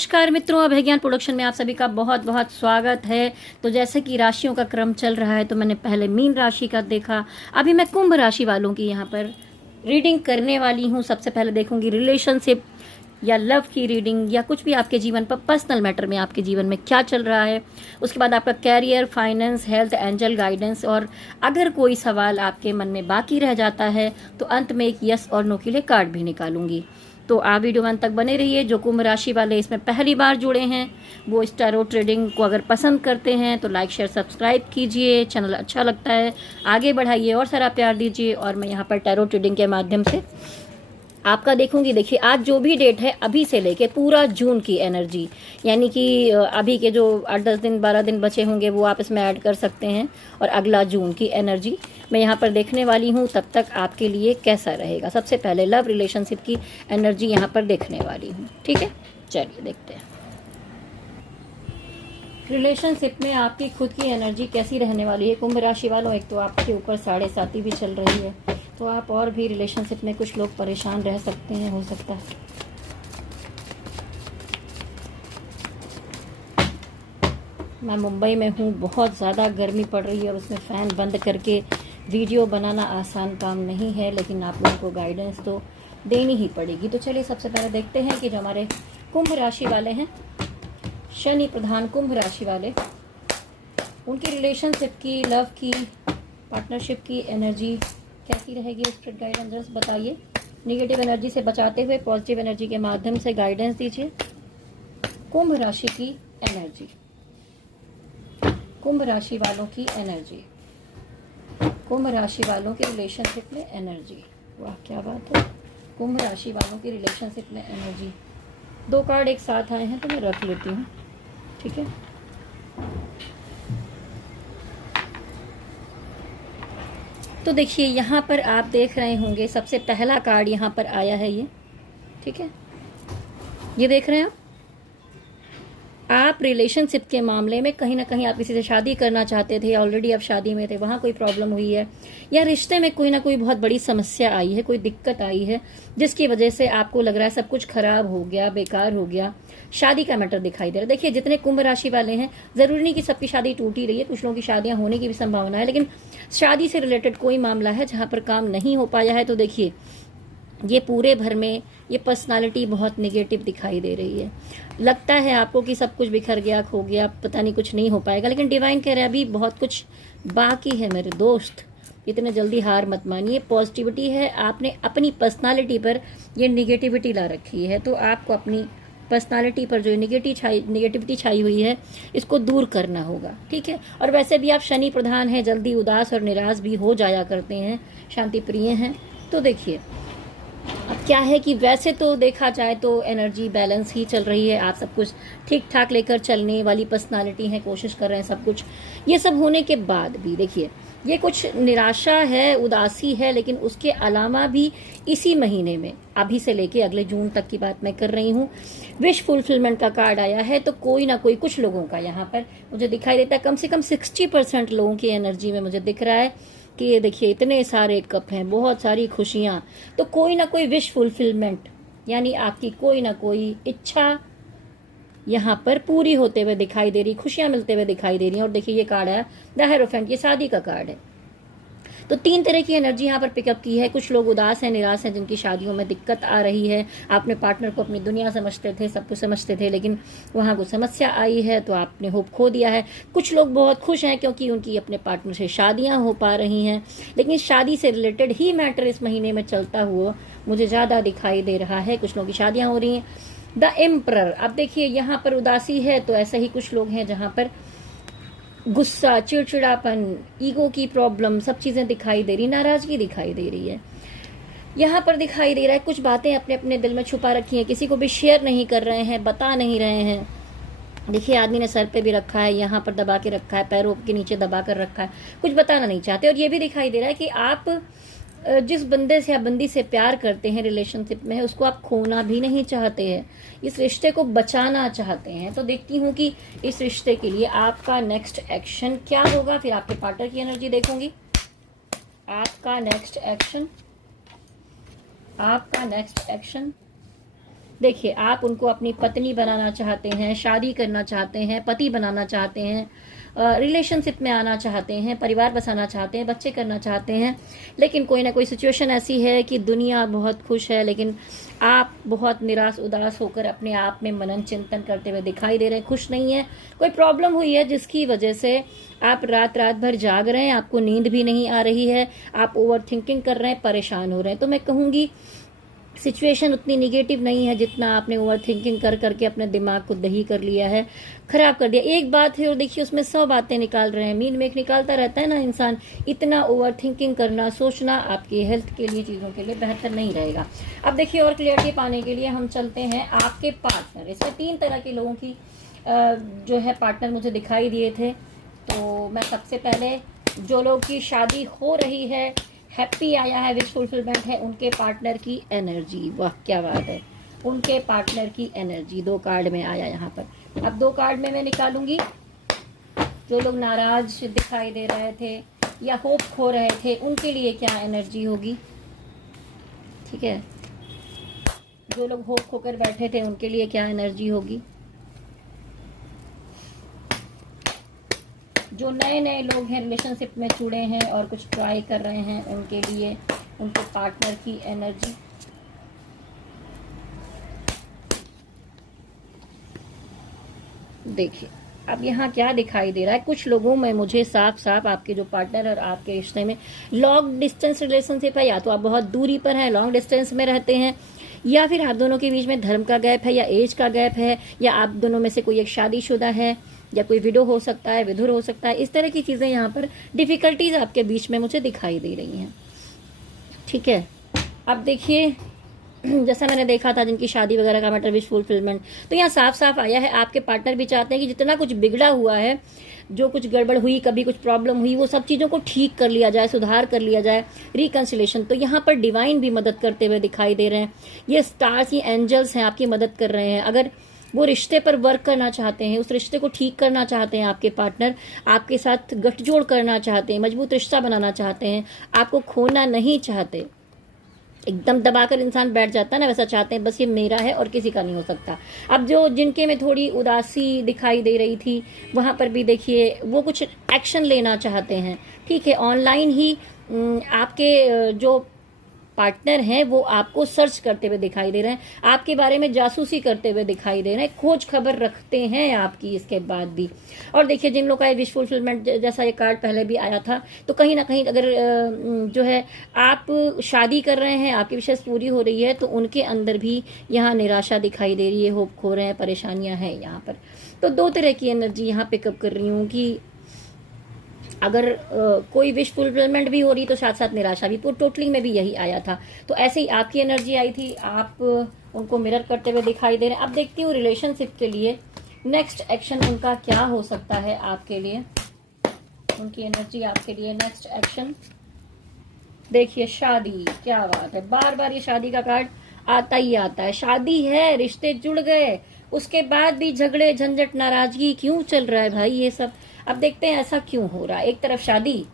नमस्कार मित्रों, अभय ज्ञान प्रोडक्शन में आप सभी का बहुत बहुत स्वागत है। तो जैसे कि राशियों का क्रम चल रहा है, तो मैंने पहले मीन राशि का देखा, अभी मैं कुंभ राशि वालों की यहाँ पर रीडिंग करने वाली हूँ। सबसे पहले देखूंगी रिलेशनशिप या लव की रीडिंग, या कुछ भी आपके जीवन पर पर्सनल मैटर में आपके जीवन में क्या चल रहा है। उसके बाद आपका career, finance, health, angel guidance, और अगर कोई सवाल आपके मन में बाकी रह जाता है तो अंत में एक यस और नो के लिए कार्ड भी निकालूंगी। तो आप वीडियो में अंत तक बने रहिए। जो कुंभ राशि वाले इसमें पहली बार जुड़े हैं, वो इस टैरो ट्रेडिंग को अगर पसंद करते हैं तो लाइक शेयर सब्सक्राइब कीजिए। चैनल अच्छा लगता है आगे बढ़ाइए और सारा प्यार दीजिए। और मैं यहाँ पर टैरो ट्रेडिंग के माध्यम से आपका देखूंगी। देखिए, आज जो भी डेट है, अभी से लेके पूरा जून की एनर्जी, यानी कि अभी के जो 8-10 दिन 12 दिन बचे होंगे वो आप इसमें ऐड कर सकते हैं, और अगला जून की एनर्जी मैं यहाँ पर देखने वाली हूँ। तब तक आपके लिए कैसा रहेगा, सबसे पहले लव रिलेशनशिप की एनर्जी यहाँ पर देखने वाली हूँ। ठीक है, चलिए देखते हैं रिलेशनशिप में आपकी खुद की एनर्जी कैसी रहने वाली है कुंभ राशि वालों। एक तो आपके ऊपर 7.5 भी चल रही है, तो आप और भी रिलेशनशिप में कुछ लोग परेशान रह सकते हैं, हो सकता है। मैं मुंबई में हूँ, बहुत ज़्यादा गर्मी पड़ रही है और उसमें फ़ैन बंद करके वीडियो बनाना आसान काम नहीं है, लेकिन आप लोगों को गाइडेंस तो देनी ही पड़ेगी। तो चलिए सबसे पहले देखते हैं कि जो हमारे कुंभ राशि वाले हैं, शनि प्रधान कुंभ राशि वाले, उनकी रिलेशनशिप की, लव की, पार्टनरशिप की एनर्जी कैसी रहेगी। स्पिरिट गाइडेंस जस्ट बताइए। नेगेटिव एनर्जी से बचाते हुए पॉजिटिव एनर्जी के माध्यम से गाइडेंस दीजिए। कुंभ राशि की एनर्जी, कुंभ राशि वालों की एनर्जी, कुंभ राशि वालों के रिलेशनशिप में एनर्जी। वाह क्या बात है, कुंभ राशि वालों की रिलेशनशिप में एनर्जी। 2 कार्ड एक साथ आए हैं तो मैं रख लेती हूँ, ठीक है। तो देखिए, यहाँ पर आप देख रहे होंगे सबसे पहला कार्ड यहाँ पर आया है ये, ठीक है। ये देख रहे हैं आप रिलेशनशिप के मामले में कहीं ना कहीं आप किसी से शादी करना चाहते थे, ऑलरेडी आप शादी में थे, वहाँ कोई प्रॉब्लम हुई है, या रिश्ते में कोई ना कोई बहुत बड़ी समस्या आई है, कोई दिक्कत आई है, जिसकी वजह से आपको लग रहा है सब कुछ खराब हो गया, बेकार हो गया। शादी का मैटर दिखाई दे रहा है। देखिए, जितने कुंभ राशि वाले हैं, जरूरी नहीं कि सबकी शादी टूट ही रही है, कुछ लोगों की शादियां होने की भी संभावना है, लेकिन शादी से रिलेटेड कोई मामला है जहां पर काम नहीं हो पाया है। तो देखिए, ये पूरे भर में ये पर्सनालिटी बहुत नेगेटिव दिखाई दे रही है। लगता है आपको कि सब कुछ बिखर गया, खो गया, पता नहीं कुछ नहीं हो पाएगा, लेकिन डिवाइन कह रहे हैं अभी बहुत कुछ बाकी है मेरे दोस्त, इतने जल्दी हार मत मानिए। पॉजिटिविटी है, आपने अपनी पर्सनालिटी पर ये निगेटिविटी ला रखी है, तो आपको अपनी पर्सनालिटी पर जो निगेटिविटी छाई हुई है, इसको दूर करना होगा, ठीक है। और वैसे भी आप शनि प्रधान हैं, जल्दी उदास और निराश भी हो जाया करते हैं, शांति प्रिय हैं। तो देखिए, अब क्या है कि वैसे तो देखा जाए तो एनर्जी बैलेंस ही चल रही है, आप सब कुछ ठीक ठाक लेकर चलने वाली पर्सनालिटी है, कोशिश कर रहे हैं सब कुछ। ये सब होने के बाद भी देखिए, ये कुछ निराशा है, उदासी है, लेकिन उसके अलावा भी इसी महीने में, अभी से लेके अगले जून तक की बात मैं कर रही हूँ, विश फुलफिलमेंट का कार्ड आया है। तो कोई ना कोई, कुछ लोगों का यहाँ पर मुझे दिखाई देता है, कम से कम 60% लोगों की एनर्जी में मुझे दिख रहा है कि ये देखिए, इतने सारे कप हैं, बहुत सारी खुशियां, तो कोई ना कोई विश फुलफिलमेंट, यानी आपकी कोई ना कोई इच्छा यहाँ पर पूरी होते हुए दिखाई दे रही, खुशियां मिलते हुए दिखाई दे रही हैं। और देखिए, ये कार्ड है द हेरोफेंट, ये शादी का कार्ड है। तो 3 तरह की एनर्जी यहाँ पर पिकअप की है। कुछ लोग उदास हैं, निराश हैं, जिनकी शादियों में दिक्कत आ रही है। आपने पार्टनर को अपनी दुनिया समझते थे, सब कुछ समझते थे, लेकिन वहाँ कुछ समस्या आई है तो आपने होप खो दिया है। कुछ लोग बहुत खुश हैं क्योंकि उनकी अपने पार्टनर से शादियाँ हो पा रही हैं, लेकिन शादी से रिलेटेड ही मैटर इस महीने में चलता हुआ मुझे ज़्यादा दिखाई दे रहा है। कुछ लोगों की शादियाँ हो रही हैं। द एम्परर, अब देखिए, यहाँ पर उदासी है, तो ऐसा ही कुछ लोग हैं जहाँ पर गुस्सा, चिड़चिड़ापन, ईगो की प्रॉब्लम, सब चीजें दिखाई दे रही, नाराजगी दिखाई दे रही है। यहाँ पर दिखाई दे रहा है कुछ बातें अपने अपने दिल में छुपा रखी हैं, किसी को भी शेयर नहीं कर रहे हैं, बता नहीं रहे हैं। देखिए, आदमी ने सर पे भी रखा है, यहाँ पर दबा के रखा है, पैरों के नीचे दबा कर रखा है, कुछ बताना नहीं चाहते। और ये भी दिखाई दे रहा है कि आप जिस बंदे से या बंदी से प्यार करते हैं, रिलेशनशिप में है, उसको आप खोना भी नहीं चाहते हैं, इस रिश्ते को बचाना चाहते हैं। तो देखती हूँ कि इस रिश्ते के लिए आपका नेक्स्ट एक्शन क्या होगा। फिर आपके पार्टनर की एनर्जी देखूंगी। आपका नेक्स्ट एक्शन, आपका नेक्स्ट एक्शन, देखिए, आप उनको अपनी पत्नी बनाना चाहते हैं, शादी करना चाहते हैं, पति बनाना चाहते हैं, रिलेशनशिप में आना चाहते हैं, परिवार बसाना चाहते हैं, बच्चे करना चाहते हैं, लेकिन कोई ना कोई सिचुएशन ऐसी है कि दुनिया बहुत खुश है, लेकिन आप बहुत निराश उदास होकर अपने आप में मनन चिंतन करते हुए दिखाई दे रहे हैं, खुश नहीं है। कोई प्रॉब्लम हुई है जिसकी वजह से आप रात रात भर जाग रहे हैं, आपको नींद भी नहीं आ रही है, आप ओवर थिंकिंग कर रहे हैं, परेशान हो रहे हैं। तो मैं कहूँगी सिचुएशन उतनी निगेटिव नहीं है जितना आपने ओवर थिंकिंग कर करके अपने दिमाग को दही कर लिया है, खराब कर दिया। एक बात है और देखिए उसमें 100 बातें निकाल रहे हैं, मीन में एक निकालता रहता है ना इंसान। इतना ओवर थिंकिंग करना, सोचना आपकी हेल्थ के लिए, चीज़ों के लिए बेहतर नहीं रहेगा। अब देखिए और क्लियरिटी पाने के लिए हम चलते हैं आपके पार्टनर। इसमें 3 तरह के लोगों की जो है पार्टनर मुझे दिखाई दिए थे। तो मैं सबसे पहले जो लोग की शादी हो रही है, हैप्पी आया है, विश फुलफिलमेंट है, उनके पार्टनर की एनर्जी, वाह क्या बात है, उनके पार्टनर की एनर्जी 2 कार्ड में आया यहाँ पर। अब 2 कार्ड में मैं निकालूंगी जो लोग नाराज दिखाई दे रहे थे या होप खो रहे थे, उनके लिए क्या एनर्जी होगी। ठीक है, जो लोग होप खोकर बैठे थे उनके लिए क्या एनर्जी होगी। जो नए नए लोग हैं, रिलेशनशिप में जुड़े हैं और कुछ ट्राई कर रहे हैं, उनके लिए उनके पार्टनर की एनर्जी। देखिए अब यहाँ क्या दिखाई दे रहा है, कुछ लोगों में मुझे साफ साफ आपके जो पार्टनर और आपके रिश्ते में लॉन्ग डिस्टेंस रिलेशनशिप है, या तो आप बहुत दूरी पर हैं, लॉन्ग डिस्टेंस में रहते हैं, या फिर आप दोनों के बीच में धर्म का गैप है या एज का गैप है, या आप दोनों में से कोई एक शादीशुदा है या कोई विडो हो सकता है, विधुर हो सकता है। इस तरह की चीज़ें यहाँ पर डिफ़िकल्टीज आपके बीच में मुझे दिखाई दे रही हैं। ठीक है, अब देखिए जैसा मैंने देखा था जिनकी शादी वगैरह का मैटर, विश फुलफिलमेंट, तो यहाँ साफ साफ आया है आपके पार्टनर भी चाहते हैं कि जितना कुछ बिगड़ा हुआ है, जो कुछ गड़बड़ हुई, कभी कुछ प्रॉब्लम हुई, वो सब चीज़ों को ठीक कर लिया जाए, सुधार कर लिया जाए, रिकन्सिलेशन। तो यहाँ पर डिवाइन भी मदद करते हुए दिखाई दे रहे हैं। ये स्टार्स, ये एंजल्स हैं, आपकी मदद कर रहे हैं। अगर वो रिश्ते पर वर्क करना चाहते हैं, उस रिश्ते को ठीक करना चाहते हैं, आपके पार्टनर आपके साथ गठजोड़ करना चाहते हैं, मजबूत रिश्ता बनाना चाहते हैं, आपको खोना नहीं चाहते, एकदम दबाकर इंसान बैठ जाता है ना, वैसा चाहते हैं बस ये मेरा है और किसी का नहीं हो सकता। अब जो जिनके में थोड़ी उदासी दिखाई दे रही थी, वहां पर भी देखिए वो कुछ एक्शन लेना चाहते हैं। ठीक है, ऑनलाइन ही आपके जो पार्टनर हैं वो आपको सर्च करते हुए दिखाई दे रहे हैं, आपके बारे में जासूसी करते हुए दिखाई दे रहे हैं, खोज खबर रखते हैं आपकी इसके बाद भी। और देखिए जिन लोग का विश फुलफिलमेंट जैसा ये कार्ड पहले भी आया था, तो कहीं ना कहीं अगर जो है आप शादी कर रहे हैं, आपकी विशेष पूरी हो रही है, तो उनके अंदर भी यहाँ निराशा दिखाई दे रही है, होप खो रहे हैं, परेशानियां हैं यहाँ पर। तो 2 तरह की एनर्जी यहाँ पिकअप कर रही हूँ कि अगर कोई विश फुलफिलमेंट भी हो रही तो साथ साथ निराशा भी, टोटलिंग में भी यही आया था। तो ऐसे ही आपकी एनर्जी आई थी, आप उनको मिरर करते हुए दिखाई दे रहे हैं। अब देखती हूँ रिलेशनशिप के लिए नेक्स्ट एक्शन उनका क्या हो सकता है आपके लिए, उनकी एनर्जी आपके लिए नेक्स्ट एक्शन। देखिए शादी, क्या बात है, बार बार ये शादी का कार्ड आता ही आता है। शादी है, रिश्ते जुड़ गए, उसके बाद भी झगड़े झंझट नाराजगी क्यों चल रहा है भाई ये सब। अब देखते हैं ऐसा क्यों हो रहा है। एक तरफ शादी,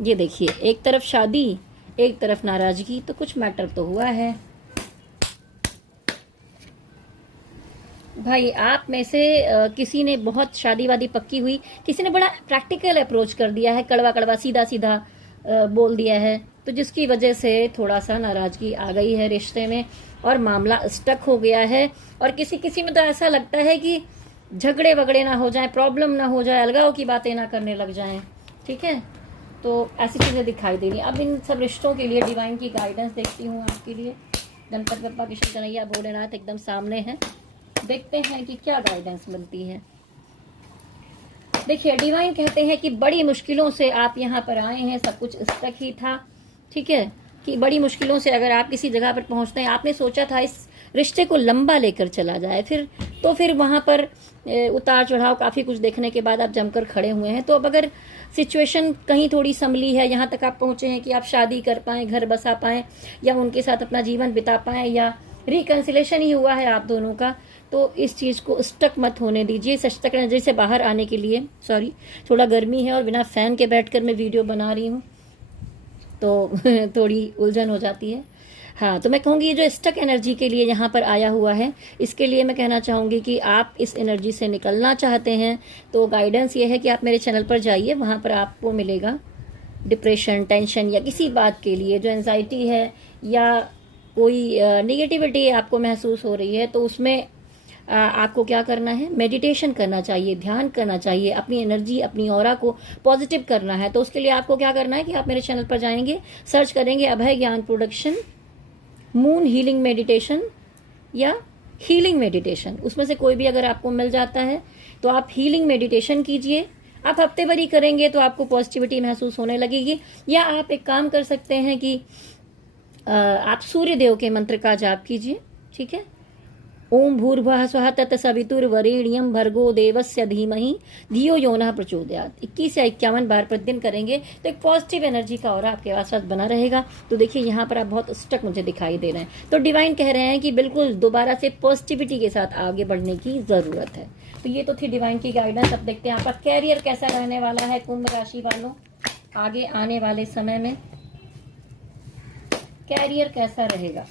ये देखिए एक तरफ शादी, एक तरफ नाराजगी, तो कुछ मैटर तो हुआ है भाई। आप में से किसी ने बहुत शादी वादी पक्की हुई, किसी ने बड़ा प्रैक्टिकल अप्रोच कर दिया है, कड़वा कड़वा सीधा सीधा बोल दिया है, तो जिसकी वजह से थोड़ा सा नाराजगी आ गई है रिश्ते में और मामला स्टक हो गया है। और किसी किसी में तो ऐसा लगता है कि झगड़े वगड़े ना हो जाए, प्रॉब्लम ना हो जाए, अलगाव की बातें ना करने लग जाएं। ठीक है, तो ऐसी चीजें दिखाई दे रही। अब इन सब रिश्तों के लिए डिवाइन की गाइडेंस देखती हूँ आपके लिए। गणपति बप्पा कृष्ण कन्हैया भोलेनाथ एकदम सामने हैं, देखते हैं कि क्या गाइडेंस मिलती है। देखिए डिवाइन कहते हैं कि बड़ी मुश्किलों से आप यहाँ पर आए हैं, सब कुछ स्टक ही था। ठीक है, कि बड़ी मुश्किलों से अगर आप किसी जगह पर पहुंचते हैं, आपने सोचा था इस रिश्ते को लंबा लेकर चला जाए, फिर वहां पर उतार चढ़ाव काफी कुछ देखने के बाद आप जमकर खड़े हुए हैं। तो अब अगर सिचुएशन कहीं थोड़ी संभली है, यहाँ तक आप पहुंचे हैं कि आप शादी कर पाएं, घर बसा पाएं, या उनके साथ अपना जीवन बिता पाएं, या रिकन्सिलेशन ही हुआ है आप दोनों का, तो इस चीज को स्टक मत होने दीजिए। स्टक एनर्जी से बाहर आने के लिए, सॉरी थोड़ा गर्मी है और बिना फैन के बैठकर मैं वीडियो बना रही हूँ तो थोड़ी उलझन हो जाती है। हाँ, तो मैं कहूँगी ये जो स्टक एनर्जी के लिए यहाँ पर आया हुआ है, इसके लिए मैं कहना चाहूँगी कि आप इस एनर्जी से निकलना चाहते हैं तो गाइडेंस ये है कि आप मेरे चैनल पर जाइए, वहाँ पर आपको मिलेगा डिप्रेशन, टेंशन या किसी बात के लिए जो एंजाइटी है या कोई नेगेटिविटी आपको महसूस हो रही है, तो उसमें आपको क्या करना है, मेडिटेशन करना चाहिए, ध्यान करना चाहिए, अपनी एनर्जी, अपनी ऑरा को पॉजिटिव करना है। तो उसके लिए आपको क्या करना है कि आप मेरे चैनल पर जाएंगे, सर्च करेंगे अभय ज्ञान प्रोडक्शन मून हीलिंग मेडिटेशन या हीलिंग मेडिटेशन, उसमें से कोई भी अगर आपको मिल जाता है तो आप हीलिंग मेडिटेशन कीजिए। आप हफ्ते भर ही करेंगे तो आपको पॉजिटिविटी महसूस होने लगेगी। या आप एक काम कर सकते हैं कि आप सूर्य देव के मंत्र का जाप कीजिए, ठीक है। ओम भूर्भुवः स्वः तत्सवितुर्वरेण्यं भर्गो देवस्य धीमहि धियो यो नः प्रचोदयात् 21 या 51 बार प्रतिदिन करेंगे तो एक पॉजिटिव एनर्जी का ऑरा आपके आसपास बना रहेगा। तो देखिए यहाँ पर आप बहुत स्टक मुझे दिखाई दे रहे हैं, तो डिवाइन कह रहे हैं कि बिल्कुल दोबारा से पॉजिटिविटी के साथ आगे बढ़ने की जरूरत है। तो ये तो थी डिवाइन की गाइडेंस। अब देखते हैं आपका कैरियर कैसा रहने वाला है कुंभ राशि वालों, आगे आने वाले समय में कैरियर कैसा रहेगा।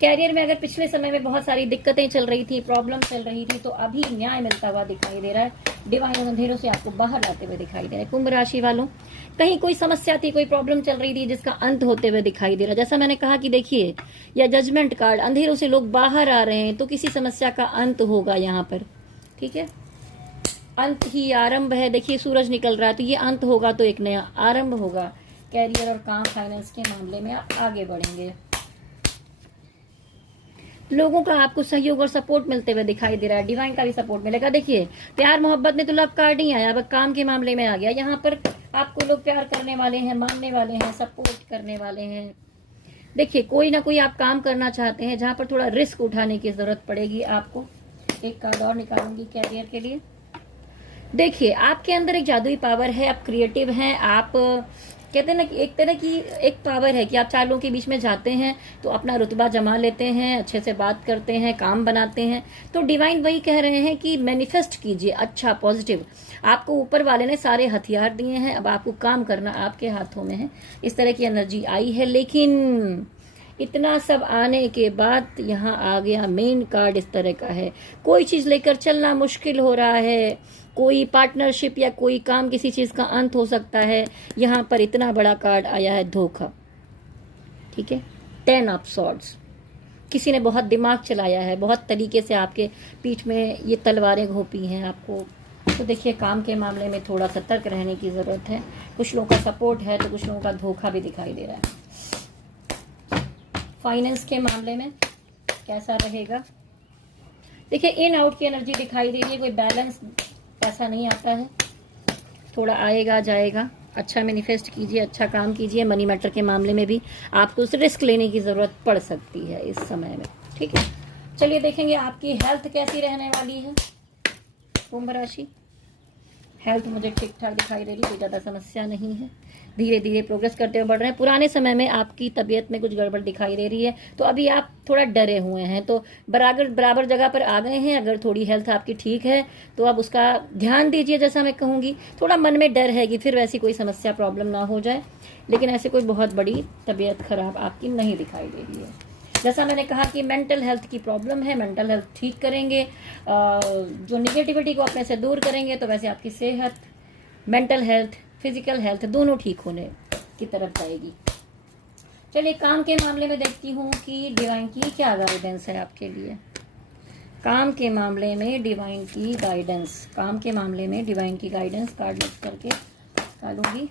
कैरियर में अगर पिछले समय में बहुत सारी दिक्कतें चल रही थी, प्रॉब्लम चल रही थी, तो अभी न्याय मिलता हुआ दिखाई दे रहा है। डिवाइन अंधेरों से आपको बाहर लाते हुए दिखाई दे रहा है। कुंभ राशि वालों, कहीं कोई समस्या थी, कोई प्रॉब्लम चल रही थी जिसका अंत होते हुए दिखाई दे रहा है। जैसा मैंने कहा कि देखिए, या जजमेंट कार्ड, अंधेरों से लोग बाहर आ रहे हैं, तो किसी समस्या का अंत होगा यहाँ पर, ठीक है। अंत ही आरंभ है। देखिए सूरज निकल रहा है, तो ये अंत होगा तो एक नया आरंभ होगा। कैरियर और काम, फाइनेंस के मामले में आप आगे बढ़ेंगे। लोगों का आपको सहयोग और सपोर्ट मिलते हुए दिखाई दे रहा है। डिवाइन का भी सपोर्ट मिलेगा। देखिए प्यार मोहब्बत में तो लव कार्ड नहीं आया, अब काम के मामले में आ गया। यहाँ पर आपको लोग प्यार करने वाले हैं, मानने वाले हैं, सपोर्ट करने वाले हैं। देखिए कोई ना कोई आप काम करना चाहते हैं जहां पर थोड़ा रिस्क उठाने की जरूरत पड़ेगी आपको। एक कार्ड और निकालूंगी कैरियर के लिए। देखिए आपके अंदर एक जादुई पावर है, आप क्रिएटिव हैं, आप कहते हैं ना कि एक तरह की एक पावर है कि आप चार लोगों के बीच में जाते हैं तो अपना रुतबा जमा लेते हैं, अच्छे से बात करते हैं, काम बनाते हैं। तो डिवाइन वही कह रहे हैं कि मैनिफेस्ट कीजिए अच्छा, पॉजिटिव। आपको ऊपर वाले ने सारे हथियार दिए हैं, अब आपको काम करना आपके हाथों में है। इस तरह की एनर्जी आई है। लेकिन इतना सब आने के बाद यहाँ आ गया मेन कार्ड इस तरह का है। कोई चीज लेकर चलना मुश्किल हो रहा है, कोई पार्टनरशिप या कोई काम, किसी चीज का अंत हो सकता है। यहाँ पर इतना बड़ा कार्ड आया है धोखा, ठीक है। 10 ऑफ सॉर्ड्स, किसी ने बहुत दिमाग चलाया है, बहुत तरीके से आपके पीठ में ये तलवारें घोंपी हैं आपको। तो देखिए काम के मामले में थोड़ा सतर्क रहने की जरूरत है। कुछ लोगों का सपोर्ट है तो कुछ लोगों का धोखा भी दिखाई दे रहा है। फाइनेंस के मामले में कैसा रहेगा। देखिए इन आउट की एनर्जी दिखाई दे रही है, कोई बैलेंस पैसा नहीं आता है, थोड़ा आएगा जाएगा। अच्छा मैनिफेस्ट कीजिए, अच्छा काम कीजिए। मनी मैटर के मामले में भी आपको उस रिस्क लेने की जरूरत पड़ सकती है इस समय में, ठीक है। चलिए देखेंगे आपकी हेल्थ कैसी रहने वाली है कुंभ राशि। हेल्थ मुझे ठीक ठाक दिखाई दे रही, कोई ज़्यादा समस्या नहीं है, धीरे धीरे प्रोग्रेस करते हुए बढ़ रहे हैं। पुराने समय में आपकी तबीयत में कुछ गड़बड़ दिखाई दे रही है, तो अभी आप थोड़ा डरे हुए हैं, तो बराबर जगह पर आ गए हैं। अगर थोड़ी हेल्थ आपकी ठीक है तो अब उसका ध्यान दीजिए। जैसा मैं कहूँगी, थोड़ा मन में डर है कि फिर वैसी कोई समस्या, प्रॉब्लम ना हो जाए, लेकिन ऐसे कोई बहुत बड़ी तबीयत खराब आपकी नहीं दिखाई दे रही है। जैसा मैंने कहा कि मेंटल हेल्थ की प्रॉब्लम है, मेंटल हेल्थ ठीक करेंगे, जो निगेटिविटी को अपने से दूर करेंगे, तो वैसे आपकी सेहत, मेंटल हेल्थ, फिजिकल हेल्थ दोनों ठीक होने की तरफ जाएगी। चलिए काम के मामले में देखती हूँ कि डिवाइन की क्या गाइडेंस है आपके लिए। काम के मामले में डिवाइन की गाइडेंस, काम के मामले में डिवाइन की गाइडेंस कार्ड मिक्स करके निकालूंगी।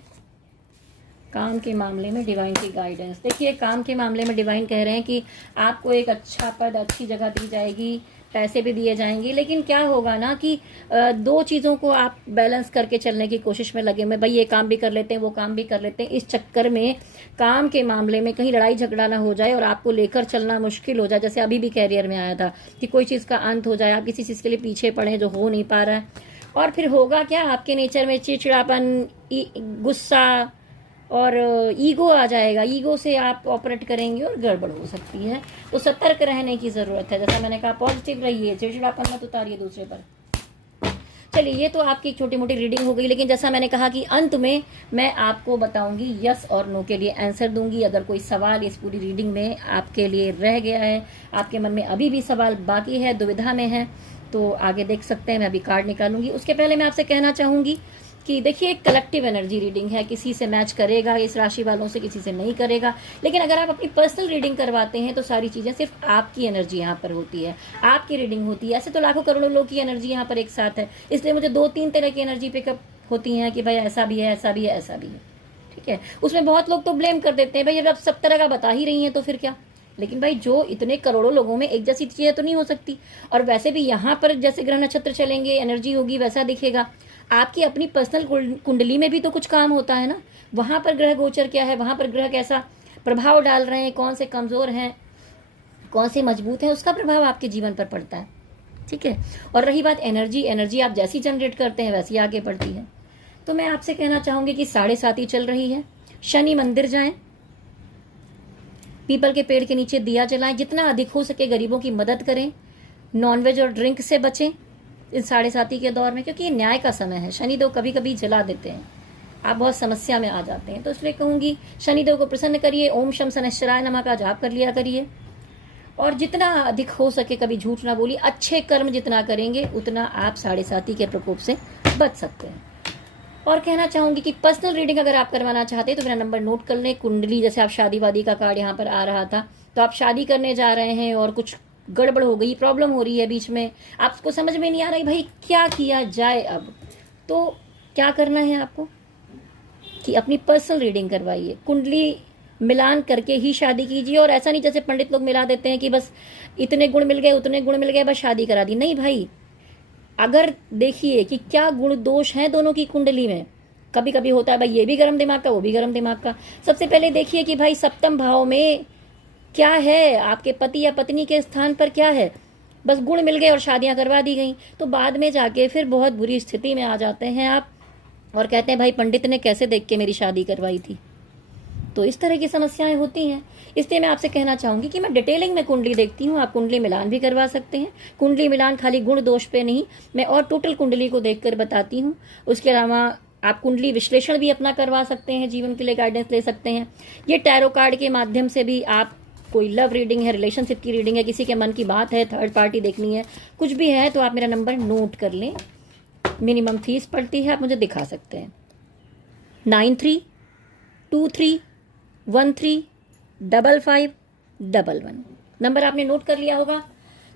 काम के मामले में डिवाइन की गाइडेंस। देखिए काम के मामले में डिवाइन कह रहे हैं कि आपको एक अच्छा पद, अच्छी जगह दी जाएगी, पैसे भी दिए जाएंगे। लेकिन क्या होगा ना कि दो चीज़ों को आप बैलेंस करके चलने की कोशिश में लगे हुए, भाई ये काम भी कर लेते हैं, वो काम भी कर लेते हैं। इस चक्कर में काम के मामले में कहीं लड़ाई झगड़ा ना हो जाए और आपको लेकर चलना मुश्किल हो जाए। जैसे अभी भी कैरियर में आया था कि कोई चीज़ का अंत हो जाए, आप किसी चीज़ के लिए पीछे पड़े जो हो नहीं पा रहा है। और फिर होगा क्या, आपके नेचर में चिड़चिड़ापन, गुस्सा और ईगो आ जाएगा। ईगो से आप ऑपरेट करेंगे और गड़बड़ हो सकती है, तो सतर्क रहने की जरूरत है। जैसा मैंने कहा पॉजिटिव रहिए, चिड़चिड़ापन मत उतारिए दूसरे पर। चलिए, ये तो आपकी छोटी मोटी रीडिंग हो गई, लेकिन जैसा मैंने कहा कि अंत में मैं आपको बताऊंगी यस और नो के लिए आंसर दूंगी। अगर कोई सवाल इस पूरी रीडिंग में आपके लिए रह गया है, आपके मन में अभी भी सवाल बाकी है, दुविधा में है, तो आगे देख सकते हैं। मैं अभी कार्ड निकालूंगी। उसके पहले मैं आपसे कहना चाहूंगी कि देखिए, एक कलेक्टिव एनर्जी रीडिंग है, किसी से मैच करेगा इस राशि वालों से, किसी से नहीं करेगा। लेकिन अगर आप अपनी पर्सनल रीडिंग करवाते हैं तो सारी चीज़ें सिर्फ आपकी एनर्जी यहाँ पर होती है, आपकी रीडिंग होती है। ऐसे तो लाखों करोड़ों लोग की एनर्जी यहाँ पर एक साथ है, इसलिए मुझे 2-3 तरह की एनर्जी पिकअप होती हैं कि भाई ऐसा भी है, ऐसा भी है, ऐसा भी है, ठीक है। उसमें बहुत लोग तो ब्लेम कर देते हैं, भाई अब सब तरह का बता ही रही हैं तो फिर क्या। लेकिन भाई जो इतने करोड़ों लोगों में एक जैसी चीजें तो नहीं हो सकती। और वैसे भी यहाँ पर जैसे ग्रह नक्षत्र चलेंगे, एनर्जी होगी, वैसा दिखेगा। आपकी अपनी पर्सनल कुंडली में भी तो कुछ काम होता है ना, वहां पर ग्रह गोचर क्या है, वहां पर ग्रह कैसा प्रभाव डाल रहे हैं, कौन से कमजोर हैं, कौन से मजबूत हैं, उसका प्रभाव आपके जीवन पर पड़ता है, ठीक है। और रही बात एनर्जी, एनर्जी आप जैसी जनरेट करते हैं वैसी आगे बढ़ती है। तो मैं आपसे कहना चाहूंगी कि 7:30 चल रही है, शनि मंदिर जाएं, पीपल के पेड़ के नीचे दिया जलाएं, जितना अधिक हो सके गरीबों की मदद करें, नॉनवेज और ड्रिंक से बचें इस 7:30 के दौर में, क्योंकि ये न्याय का समय है। शनिदेव कभी कभी जला देते हैं, आप बहुत समस्या में आ जाते हैं। तो इसलिए कहूंगी शनिदेव को प्रसन्न करिए, ओम शम शनैश्चराय नमः का जाप कर लिया करिए, और जितना अधिक हो सके कभी झूठ ना बोलिए। अच्छे कर्म जितना करेंगे उतना आप 7:30 के प्रकोप से बच सकते हैं। और कहना चाहूंगी कि पर्सनल रीडिंग अगर आप करवाना चाहते हैं तो मेरा नंबर नोट कर लें। कुंडली, जैसे आप शादी वादी का कार्ड यहाँ पर आ रहा था, तो आप शादी करने जा रहे हैं और कुछ गड़बड़ हो गई, प्रॉब्लम हो रही है बीच में, आपको समझ में नहीं आ रहा है भाई क्या किया जाए अब, तो क्या करना है आपको कि अपनी पर्सनल रीडिंग करवाइए, कुंडली मिलान करके ही शादी कीजिए। और ऐसा नहीं जैसे पंडित लोग मिला देते हैं कि बस इतने गुण मिल गए, उतने गुण मिल गए, बस शादी करा दी। नहीं भाई, अगर देखिए कि क्या गुण दोष हैं दोनों की कुंडली में। कभी कभी होता है भाई ये भी गर्म दिमाग का, वो भी गर्म दिमाग का। सबसे पहले देखिए कि भाई सप्तम भाव में क्या है, आपके पति या पत्नी के स्थान पर क्या है। बस गुण मिल गए और शादियां करवा दी गई, तो बाद में जाके फिर बहुत बुरी स्थिति में आ जाते हैं आप, और कहते हैं भाई पंडित ने कैसे देख के मेरी शादी करवाई थी। तो इस तरह की समस्याएं होती हैं। इसलिए मैं आपसे कहना चाहूंगी कि मैं डिटेलिंग में कुंडली देखती हूँ, आप कुंडली मिलान भी करवा सकते हैं। कुंडली मिलान खाली गुण दोष पे नहीं, मैं और टोटल कुंडली को देखकर बताती हूँ। उसके अलावा आप कुंडली विश्लेषण भी अपना करवा सकते हैं, जीवन के लिए गाइडेंस ले सकते हैं। ये टैरो कार्ड के माध्यम से भी आप, कोई लव रीडिंग है, रिलेशनशिप की रीडिंग है, किसी के मन की बात है, थर्ड पार्टी देखनी है, कुछ भी है, तो आप मेरा नंबर नोट कर लें। मिनिमम फीस पड़ती है, आप मुझे दिखा सकते हैं 9323135511। नंबर आपने नोट कर लिया होगा।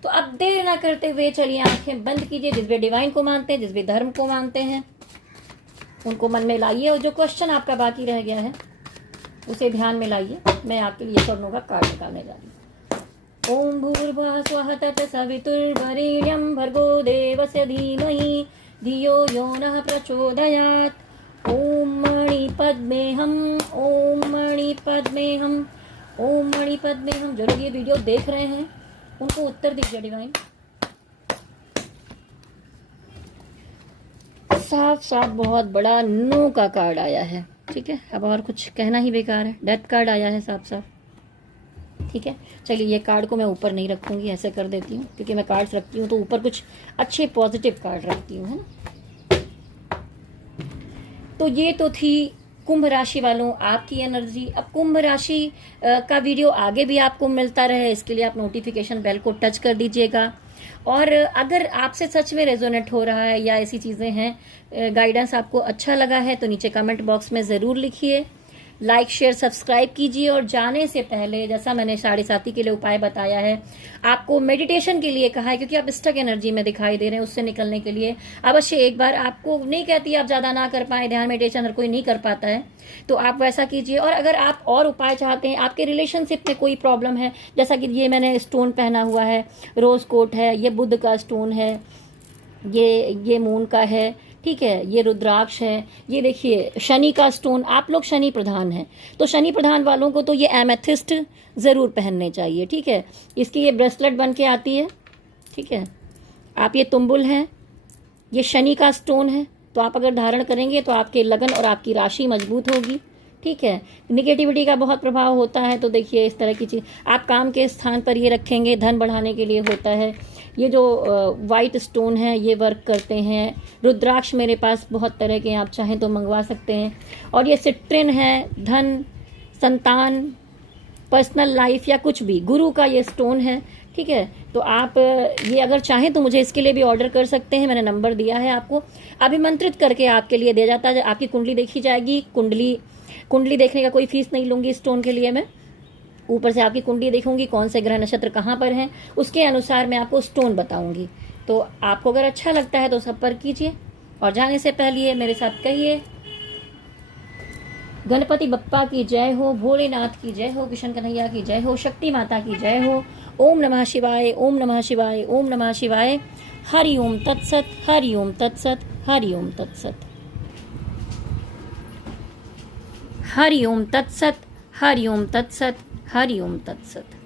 तो अब देर ना करते हुए चलिए आंखें बंद कीजिए। जिस भी डिवाइन को मानते हैं, जिस भी धर्म को मानते हैं, उनको मन में लाइए, और जो क्वेश्चन आपका बाकी रह गया है उसे ध्यान में लाइए। मैं आपके लिए स्वर्णों का कार्ड निकालने जा रही हूँ। ओम भूर्भुवः स्वः तत्सवितुर्वरेण्यं भर्गो देवस्य धीमहि धियो यो नः प्रचोदयात्। ओम मणिपद्मेहम, ओम मणिपद्मेहम, ओम मणिपद्मेहम। जो लोग ये वीडियो देख रहे हैं उनको उत्तर दीजिए डिवाइन। साफ साफ बहुत बड़ा नो का कार्ड आया है, ठीक है। अब और कुछ कहना ही बेकार है, डेथ कार्ड आया है साफ साफ, ठीक है। चलिए, ये कार्ड को मैं ऊपर नहीं रखूंगी, ऐसे कर देती हूँ, क्योंकि मैं कार्ड्स रखती हूँ तो ऊपर कुछ अच्छे पॉजिटिव कार्ड रखती हूँ, है ना। तो ये तो थी कुंभ राशि वालों आपकी एनर्जी। अब कुंभ राशि का वीडियो आगे भी आपको मिलता रहे, इसके लिए आप नोटिफिकेशन बेल को टच कर दीजिएगा। और अगर आपसे सच में रेजोनेट हो रहा है या ऐसी चीज़ें हैं, गाइडेंस आपको अच्छा लगा है, तो नीचे कमेंट बॉक्स में ज़रूर लिखिए। लाइक शेयर सब्सक्राइब कीजिए। और जाने से पहले, जैसा मैंने 7:30 के लिए उपाय बताया है, आपको मेडिटेशन के लिए कहा है, क्योंकि आप स्टक एनर्जी में दिखाई दे रहे हैं, उससे निकलने के लिए अवश्य एक बार, आपको नहीं कहती आप ज़्यादा ना कर पाए, ध्यान मेडिटेशन हर कोई नहीं कर पाता है, तो आप वैसा कीजिए। और अगर आप और उपाय चाहते हैं, आपके रिलेशनशिप में कोई प्रॉब्लम है, जैसा कि ये मैंने स्टोन पहना हुआ है, रोज कोट है, ये बुद्ध का स्टोन है, ये मून का है, ठीक है, ये रुद्राक्ष है, ये देखिए शनि का स्टोन। आप लोग शनि प्रधान हैं, तो शनि प्रधान वालों को तो ये एमेथिस्ट ज़रूर पहनने चाहिए, ठीक है। इसकी ये ब्रेसलेट बन के आती है, ठीक है। आप ये तुम्बुल हैं, ये शनि का स्टोन है, तो आप अगर धारण करेंगे तो आपके लगन और आपकी राशि मजबूत होगी, ठीक है। निगेटिविटी का बहुत प्रभाव होता है, तो देखिए इस तरह की चीज़ आप काम के स्थान पर ये रखेंगे, धन बढ़ाने के लिए होता है। ये जो वाइट स्टोन है ये वर्क करते हैं। रुद्राक्ष मेरे पास बहुत तरह के आप चाहें तो मंगवा सकते हैं। और ये सिट्रिन है, धन, संतान, पर्सनल लाइफ या कुछ भी, गुरु का ये स्टोन है, ठीक है। तो आप ये अगर चाहें तो मुझे इसके लिए भी ऑर्डर कर सकते हैं। मैंने नंबर दिया है आपको, अभिमंत्रित करके आपके लिए दिया जाता है। आपकी कुंडली देखी जाएगी, कुंडली देखने का कोई फीस नहीं लूंगी स्टोन के लिए मैं। ऊपर से आपकी कुंडली देखूंगी, कौन से ग्रह नक्षत्र कहाँ पर हैं, उसके अनुसार मैं आपको स्टोन बताऊंगी। तो आपको अगर अच्छा लगता है तो संपर्क कीजिए। और जाने से पहले मेरे साथ कहिए, गणपति बप्पा की जय हो, भोलेनाथ की जय हो, कृष्ण कन्हैया की जय हो, शक्ति माता की जय हो। ओम नमः शिवाय, ओम नमः शिवाय, ओम नमः शिवाय। हरि ओम तत्सत, हरि ओम तत्सत, हरि ओम तत्सत, हरि ओम तत्सत, हरि ओम तत्सत, हरि ओम तत्सत।